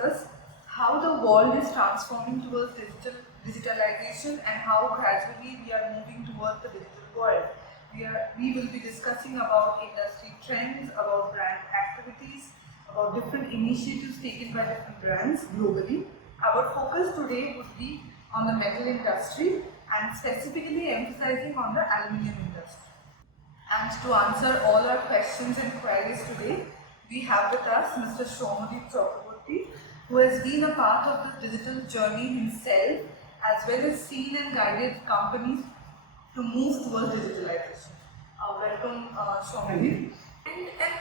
discuss how the world is transforming towards digitalization and how gradually we are moving towards the digital world. We will be discussing about industry trends, about brand activities, about different initiatives taken by different brands globally. Our focus today would be on the metal industry and specifically emphasizing on the aluminium industry. And to answer all our questions and queries today, we have with us Mr. Shomadip Chakraborty, who has been a part of this digital journey himself, as well as seen and guided companies to move towards digitalization. Welcome, Shomadip. And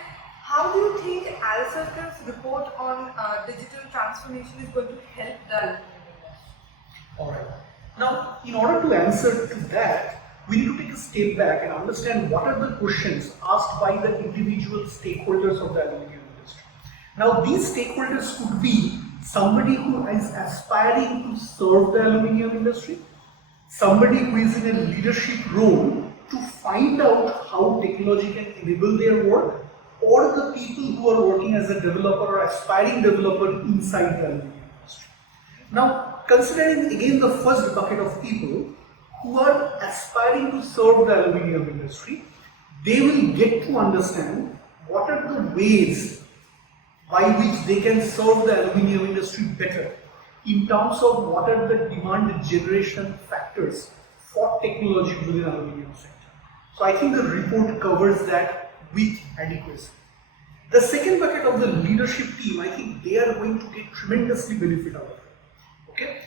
how do you think AlCircle's report on digital transformation is going to help the aluminium industry? Alright. Now, in order to answer to that, we need to take a step back and understand what are the questions asked by the individual stakeholders of the aluminium industry. Now, these stakeholders could be somebody who is aspiring to serve the aluminium industry, somebody who is in a leadership role to find out how technology can enable their work, or the people who are working as a developer or aspiring developer inside the aluminium industry. Now, considering again the first bucket of people who are aspiring to serve the aluminium industry, they will get to understand what are the ways by which they can serve the aluminium industry better in terms of what are the demand generation factors for technology within the aluminium sector. So I think the report covers that with adequacy. The second bucket of the leadership team, I think they are going to get tremendously benefit out of it. Okay?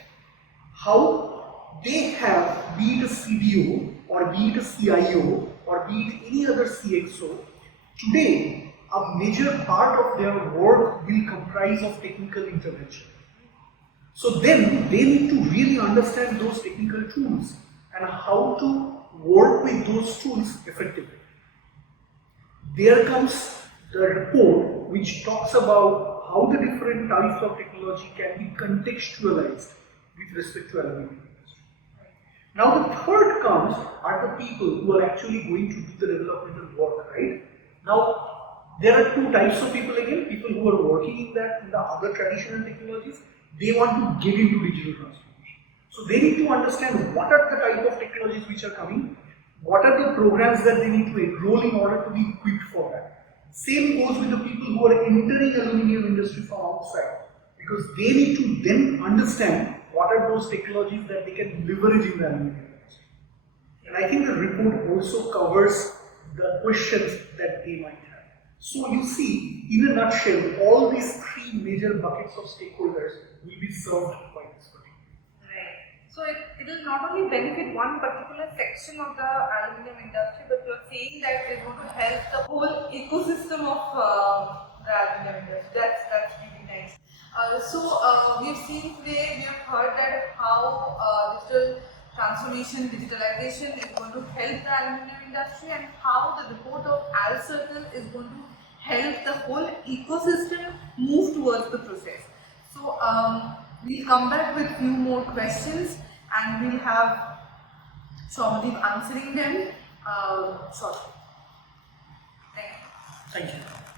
How they have, be it a CDO or be it a CIO or be it any other CXO, today a major part of their work will comprise of technical intervention. So then they need to really understand those technical tools and how to work with those tools effectively. There comes the report which talks about how the different types of technology can be contextualized with respect to aluminium industry. Now the third comes are the people who are actually going to do the developmental work, right? Now there are two types of people again, people who are working in the other traditional technologies, they want to get into digital transformation. So they need to understand what are the type of technologies which are coming, what are the programs that they need to enroll in order to be equipped for that. Same goes with the people who are entering aluminium industry from outside, because they need to then understand what are those technologies that they can leverage in the aluminium industry. And I think the report also covers the questions that they might have. So you see, in a nutshell, all these three major buckets of stakeholders will be served by this particular. Right. So it will not only benefit one particular section of the aluminium industry, but you're saying that it's going to help the whole ecosystem of the aluminium industry. That's really nice. We've seen today, we have heard that how digital transformation, digitalization is going to help the aluminium industry, and how the report of AlCircle is going to help the whole ecosystem move towards the process. So we'll come back with few more questions and we'll have Shomadip answering them shortly. Thank you. Thank you.